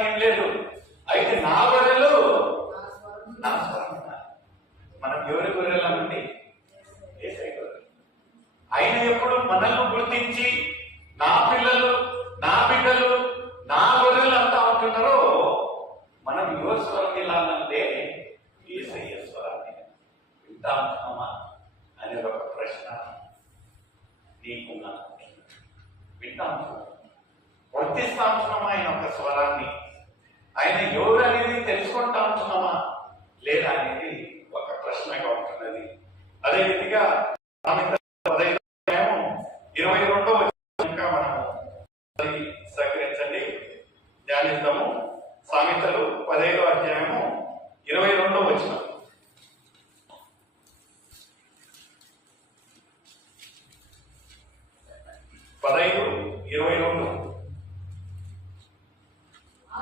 ఏం లేదు. అయితే నా గొర్రెలు నా స్వరం వినాలి. మనం ఎవరి గొర్రెలండి? యేసయ్య గొర్రెలు. ఆయన ఎప్పుడు మనల్ని గుర్తించి నా పిల్లలు, నా బిడ్డలు, నా గొర్రెలు అంతా ఉంటున్నారో మనం ఎవరి స్వరం వినాలంటే యేసయ్య స్వరాన్ని వింటామా అనే ఒక ప్రశ్న నీకు నాకు వింటాము. వర్తిస్తాంశం ఆయన ఒక స్వరాన్ని. ఆయన ఎవరు